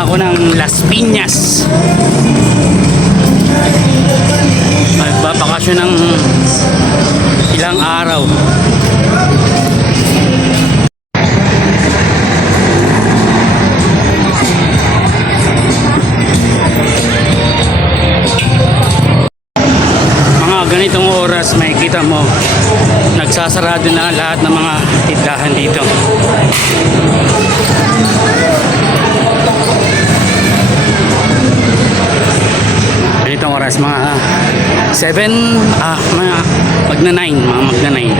na ako ng Las Piñas. Magbabakasyon ng ilang araw. Mga ganitong oras makikita mo nagsasarado na lahat ng mga tindahan dito. Ganitong oras mga 7, mga magna 9, mga magna 9.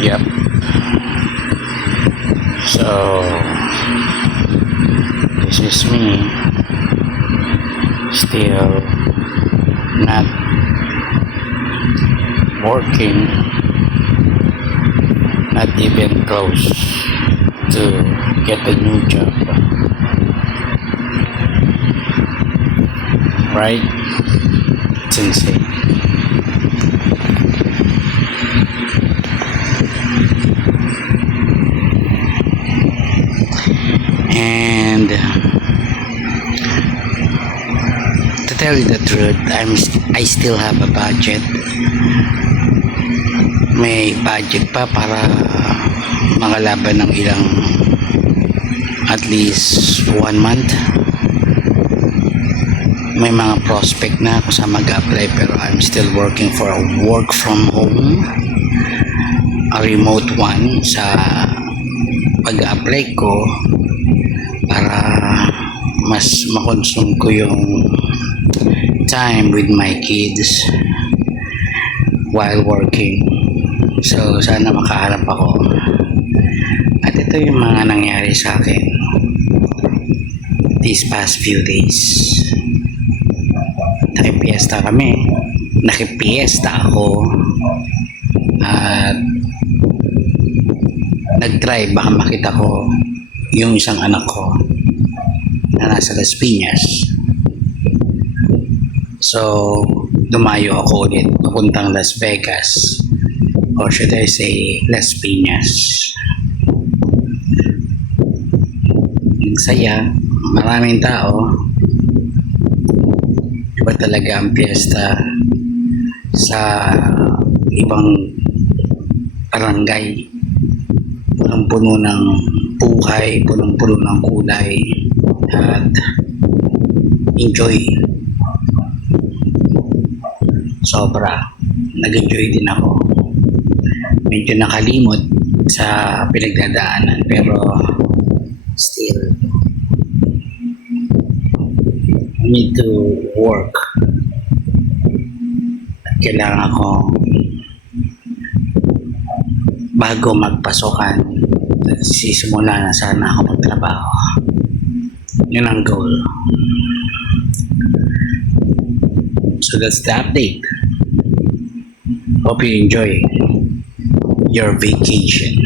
Yep. So this is me still not working, not even close to get a new job, right? It's insane. And to tell you the truth, I still have a budget. May budget pa para makalaban ng ilang, at least 1 month. May mga prospect na ako sa mag-apply, pero I'm still working for a work from home, a remote one, sa pag-apply ko, para mas makonsume ko yung time with my kids while working. So sana makaharap ako. At ito yung mga nangyari sa akin these past few days. Nakipiesta kami, nakipiesta ako, at nag-try, baka makita ko yung isang anak ko na nasa Las Piñas. So dumayo ako ulit papuntang Las Vegas, or should I say Las Piñas. Nagsaya, maraming tao. Iba talaga ang piyesta sa ibang barangay. Punong-puno ng buhay, punong-puno ng kulay, at enjoy. Sobra. Nag-enjoy din ako. Medyo nakalimot sa pinagdadaanan, pero still I need to work. At kailangan ko bago magpasokan, sisimula na sana ako magtrabaho. Yun ang goal. So that's the update. Hope you enjoy your vacation.